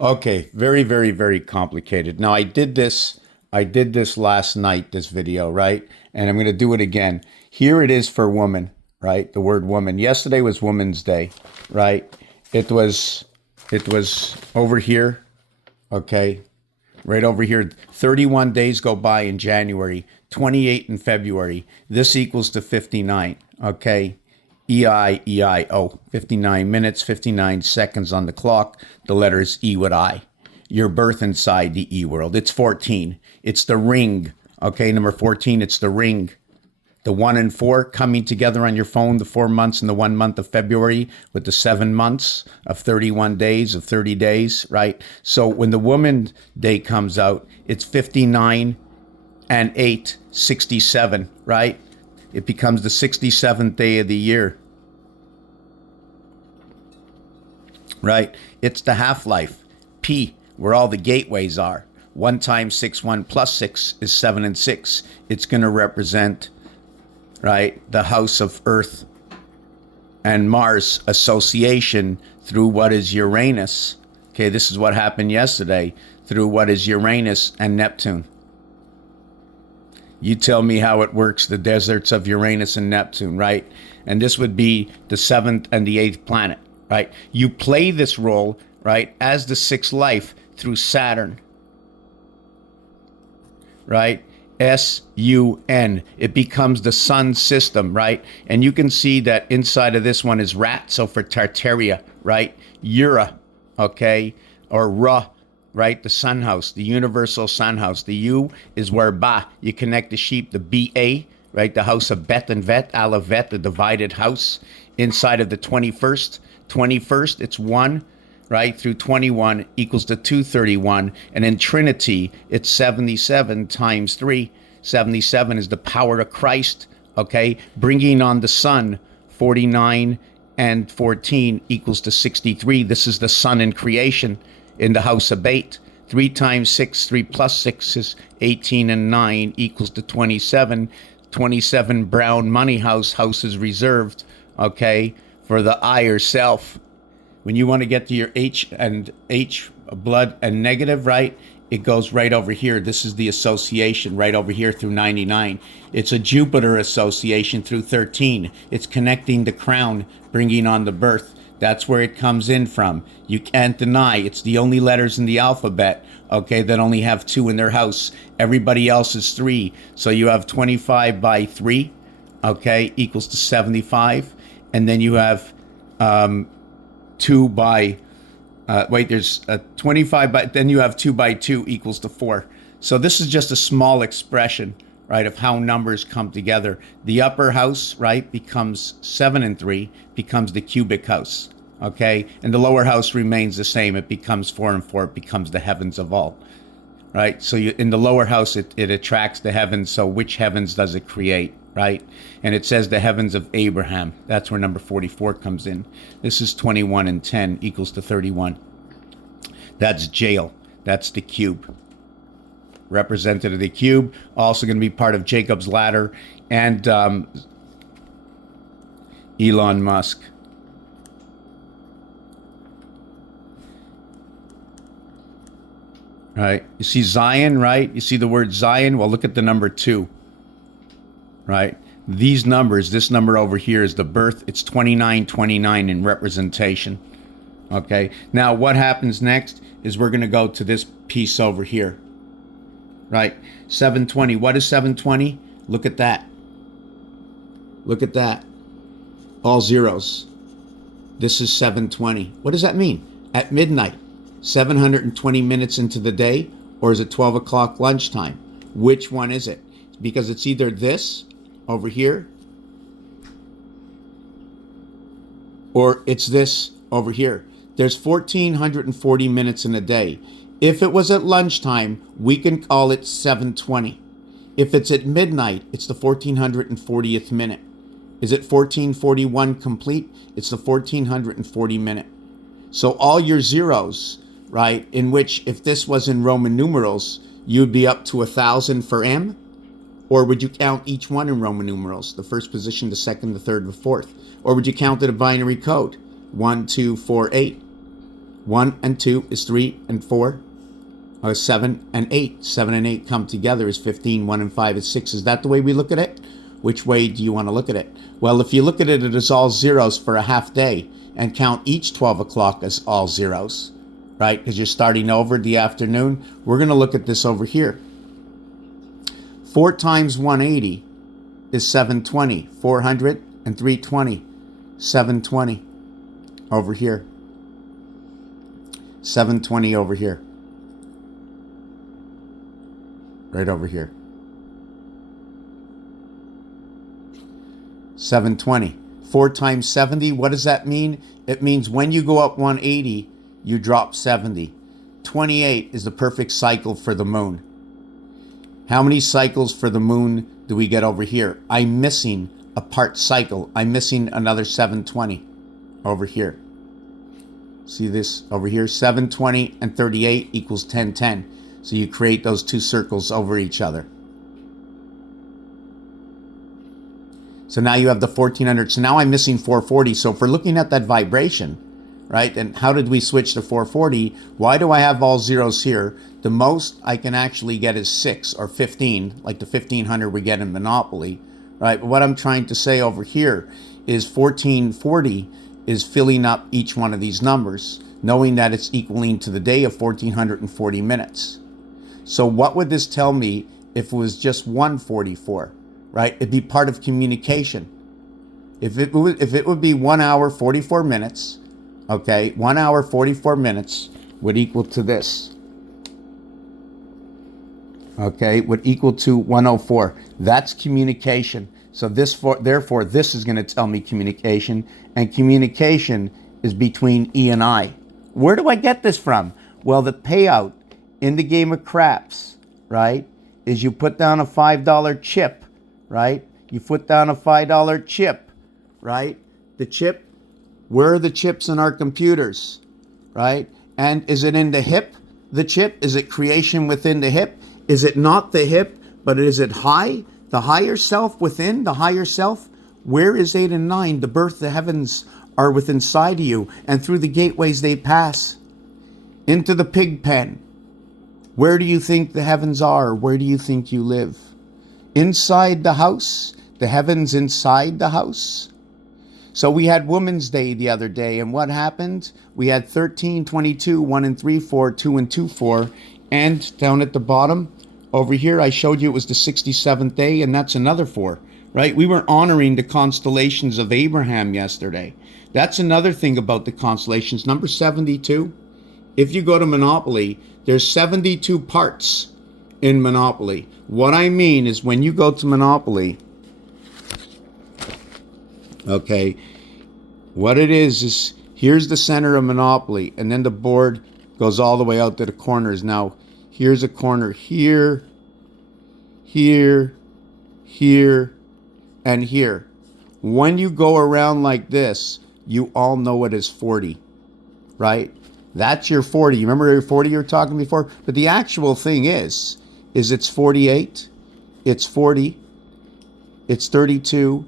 Okay, very, very, very complicated. Now I did this last night, this video, right? And I'm going to do it again. Here it is for woman, right? The word woman. Yesterday was Women's Day, right? It was, it was over here, okay? Right over here. 31 days go by in January, 28 in February. This equals to 59, okay? EIEIO, 59 minutes, 59 seconds on the clock. The letters E with I. Your birth inside the E world. It's 14. It's the ring. Okay, number 14, it's the ring. The 1 and 4 coming together on your phone, the 4 months and the 1 month of February with the 7 months of 31 days, of 30 days, right? So when the Woman Day comes out, it's 59 and 8, 67, right? It becomes the 67th day of the year, right? It's the half-life, P, where all the gateways are. 1 times 6, 1 plus 6 is 7 and 6. It's going to represent, right, the house of Earth and Mars association through what is Uranus. Okay, this is what happened yesterday through what is Uranus and Neptune. You tell me how it works, the deserts of Uranus and Neptune, right? And this would be the 7th and the 8th planet, right? You play this role, right, as the 6th life through Saturn, right? SUN. It becomes the sun system, right? And you can see that inside of this one is rat, so for Tartaria, right? Ura, okay? Or Ra, right? The sun house, the universal sun house. The U is where Ba, you connect the sheep, the BA, right? The house of Bet and Vet, Alavet, the divided house. Inside of the 21st, 21st, it's 1, right, through 21 equals to 231. And in Trinity, it's 77 times 3. 77 is the power of Christ, okay? Bringing on the sun, 49 and 14 equals to 63. This is the sun in creation in the house of Bait. 3 times 6, 3 plus 6 is 18 and 9 equals to 27. 27 brown money house, house is reserved, okay, for the I yourself. When you want to get to your H and H blood and negative, right, it goes right over here. This is the association right over here through 99. It's a Jupiter association through 13. It's connecting the crown, bringing on the birth. That's where it comes in from. You can't deny it's the only letters in the alphabet, okay, that only have 2 in their house. Everybody else is 3. So you have 25 by 3, okay, equals to 75. And then you have 2 by, there's 25 by, then you have 2 by 2 equals to 4. So this is just a small expression, right, of how numbers come together. The upper house, right, becomes 7 and 3, becomes the cubic house, okay? And the lower house remains the same. It becomes 4 and 4, it becomes the heavens of all, right? So in the lower house, it attracts the heavens. So which heavens does it create, right? And it says the heavens of Abraham. That's where number 44 comes in. This is 21 and 10 equals to 31. That's jail. That's the cube. Representative of the cube. Also going to be part of Jacob's ladder and Elon Musk. Right? You see Zion, right? You see the word Zion? Well, look at the number 2. Right? These numbers, this number over here is the birth. It's 2929 in representation. Okay. Now what happens next is we're going to go to this piece over here. Right? 720. What is 720? Look at that. Look at that. All zeros. This is 720. What does that mean? At midnight. 720 minutes into the day, or is it 12 o'clock lunchtime? Which one is it? Because it's either this over here or it's this over here. There's 1440 minutes in a day. If it was at lunchtime, we can call it 720. If it's at midnight, it's the 1440th minute. Is it 1441 complete? It's the 1440 minute. So all your zeros, right, in which if this was in Roman numerals, you'd be up to 1,000 for M? Or would you count each one in Roman numerals? The first position, the second, the third, the fourth? Or would you count it a binary code? 1, 2, 4, 8? 1 and 2 is 3 and 4. 7 and 8. 7 and 8 come together is 15. 1 and 5 is 6. Is that the way we look at it? Which way do you want to look at it? Well, if you look at it as all zeros for a half day and count each 12 o'clock as all zeros, right? Because you're starting over the afternoon. We're going to look at this over here. 4 times 180 is 720. 400 and 320. 720 over here. 720 over here. Right over here. 720. 4 times 70, what does that mean? It means when you go up 180, you drop 70. 28 is the perfect cycle for the moon. How many cycles for the moon do we get over here? I'm missing a part cycle. I'm missing another 720 over here. See this over here? 720 and 38 equals 1010. So you create those two circles over each other. So now you have the 1400. So now I'm missing 440. So if we're looking at that vibration, right, and how did we switch to 440? Why do I have all zeros here? The most I can actually get is 6 or 15, like the 1500 we get in Monopoly, right? But what I'm trying to say over here is 1440 is filling up each one of these numbers, knowing that it's equaling to the day of 1440 minutes. So what would this tell me if it was just 144, right? It'd be part of communication. If it would be 1 hour, 44 minutes, okay, 1 hour, 44 minutes would equal to this. Okay, would equal to 104. That's communication. So therefore, this is going to tell me communication, and communication is between E and I. Where do I get this from? Well, the payout in the game of craps, right, is you put down a $5 chip, right? You put down a $5 chip, right? The chip, where are the chips in our computers, right? And is it in the hip, the chip? Is it creation within the hip? Is it not the hip, but is it high? The higher self within, the higher self? Where is 8 and 9? The birth, the heavens are within inside of you, and through the gateways they pass into the pig pen. Where do you think the heavens are? Where do you think you live? Inside the house? The heavens inside the house? So we had Women's Day the other day, and what happened? We had 13, 22, 1 and 3, 4, 2 and 2, 4, and down at the bottom, over here, I showed you it was the 67th day, and that's another 4, right? We were honoring the constellations of Abraham yesterday. That's another thing about the constellations. Number 72, if you go to Monopoly, there's 72 parts in Monopoly. What I mean is when you go to Monopoly, okay, what it is here's the center of Monopoly, and then the board goes all the way out to the corners. Now, here's a corner here, here, here, and here. When you go around like this, you all know it is 40, right? That's your 40. You remember your 40 you were talking before? But the actual thing is it's 48, it's 40, it's 32,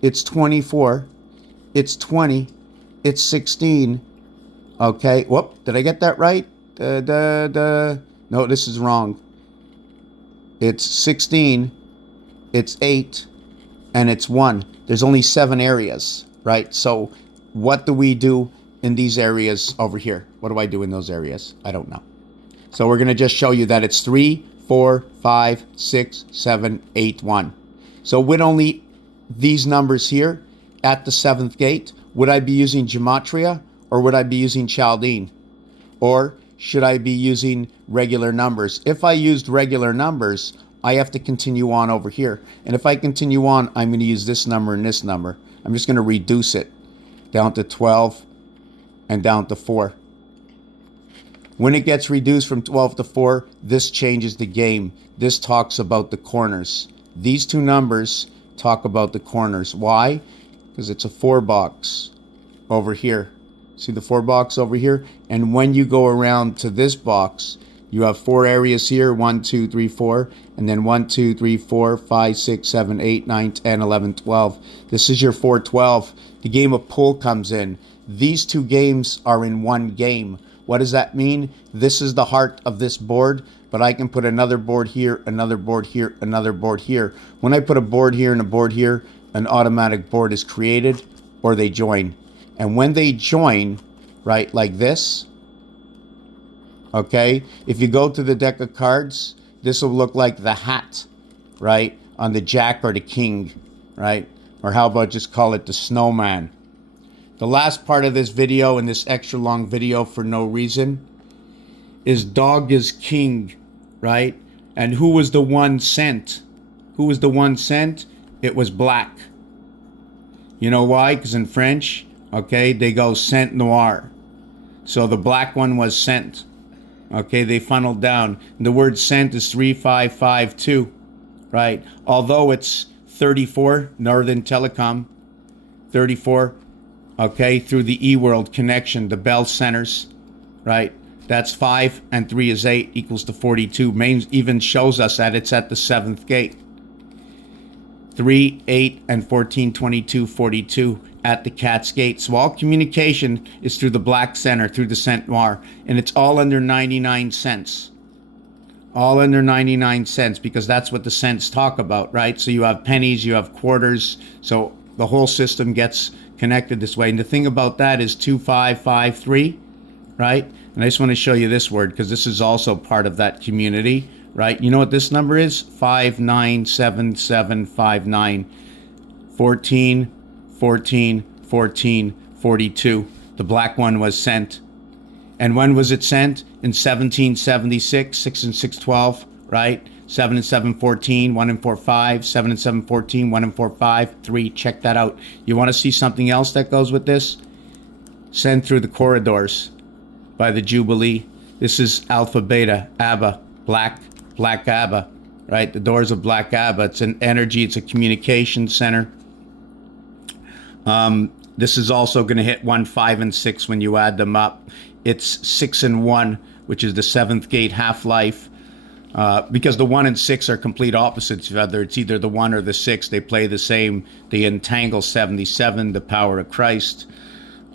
it's 24, it's 20, it's 16. Okay, whoop, did I get that right? No, this is wrong. It's 16, it's 8, and it's 1. There's only 7 areas, right? So what do we do in these areas over here? What do I do in those areas? I don't know. So we're going to just show you that it's 3, 4, 5, 6, 7, 8, 1. So with only these numbers here at the 7th gate, would I be using gematria or would I be using Chaldean? Or should I be using regular numbers? If I used regular numbers, I have to continue on over here. And if I continue on, I'm going to use this number and this number. I'm just going to reduce it down to 12 and down to 4. When it gets reduced from 12 to 4, this changes the game. This talks about the corners. These two numbers talk about the corners. Why? Because it's a 4 box over here. See the 4 box over here? And when you go around to this box, you have 4 areas here, 1, 2, 3, 4, and then 1, 2, 3, 4, 5, 6, 7, 8, 9, 10, 11, 12. This is your 412. The game of pool comes in. These two games are in one game. What does that mean? This is the heart of this board, but I can put another board here, another board here, another board here. When I put a board here and a board here, an automatic board is created, or they join. And when they join, right, like this, okay, if you go to the deck of cards, this will look like the hat, right, on the jack or the king, right? Or how about just call it the snowman? The last part of this video, and this extra long video for no reason, is dog is king, right? And who was the one sent? Who was the one sent? It was black. You know why? Because in French, okay, they go Saint Noir. So the black one was sent. Okay, they funneled down. And the word sent is 3552, right? Although it's 34, Northern Telecom, 34, okay, through the eWorld connection, the Bell centers, right? That's 5 and 3 is 8 equals to 42. Main even shows us that it's at the 7th gate. 3, 8, and 14, 22, 42 at the cat's gate. So all communication is through the black center, through the Saint Noir, and it's all under 99 cents. All under 99 cents, because that's what the cents talk about, right? So you have pennies, you have quarters, so the whole system gets connected this way. And the thing about that is 2553, right? And I just want to show you this word because this is also part of that community, right? You know what this number is? 597759. 14, 14, 14, 42. The black one was sent. And when was it sent? In 1776, 6 and 6, 12, right? 7 and 7, 14, 1 and 4, 5, 7 and 7, 14, 1 and 4, 5, 3. Check that out. You want to see something else that goes with this? Sent through the corridors by the Jubilee. This is Alpha Beta, Abba, Black Abba, right? The doors of Black Abba. It's an energy, it's a communication center. This is also going to hit 1, 5, and 6 when you add them up. It's 6 and 1, which is the 7th gate half-life. Because the 1 and 6 are complete opposites of each other. It's either the 1 or the 6. They play the same. They entangle 77, the power of Christ.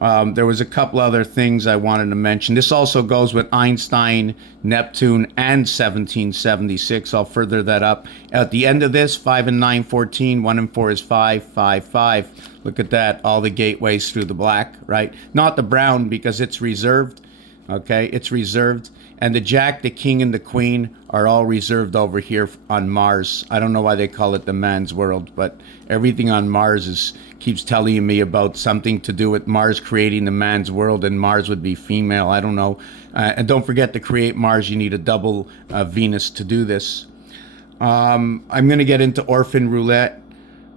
There was a couple other things I wanted to mention. This also goes with Einstein, Neptune, and 1776. I'll further that up. At the end of this, 5 and 9, 14. 1 and 4 is 5, 5, 5. Look at that. All the gateways through the black, right? Not the brown because it's reserved. Okay, it's reserved. And the Jack, the King, and the Queen are all reserved over here on Mars. I don't know why they call it the man's world, but everything on Mars keeps telling me about something to do with Mars creating the man's world, and Mars would be female. I don't know. And don't forget, to create Mars, you need a double Venus to do this. I'm going to get into orphan roulette.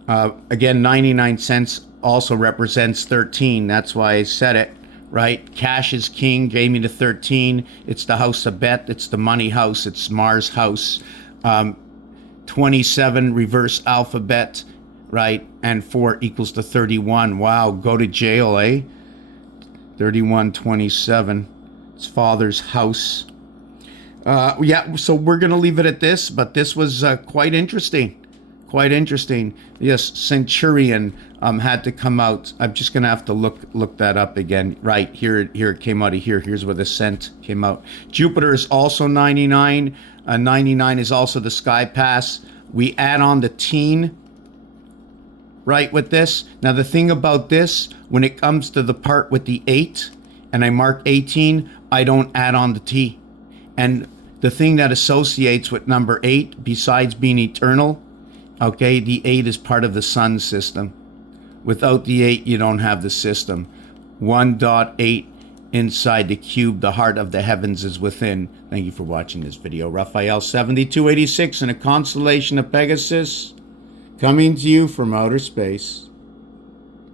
Again, 99 cents also represents 13. That's why I said it. Right? Cash is king, gave me the 13. It's the house of bet. It's the money house. It's Mars house. 27 reverse alphabet, right? And 4 equals to 31. Wow, go to jail, eh? 3127. It's father's house. Yeah, so we're going to leave it at this, but this was quite interesting. Quite interesting. Yes, Centurion had to come out. I'm just gonna have to look that up again. Right here it came out of here. Here's where the cent came out. Jupiter is also 99. 99 is also the sky pass. We add on the teen, right, with this. Now the thing about this, when it comes to the part with the 8, and I mark 18, I don't add on the T. And the thing that associates with number 8, besides being eternal, okay, the 8 is part of the sun system. Without the 8, you don't have the system. 1.8 inside the cube, the heart of the heavens is within. Thank you for watching this video. Raphael 7286 in a constellation of Pegasus, coming to you from outer space.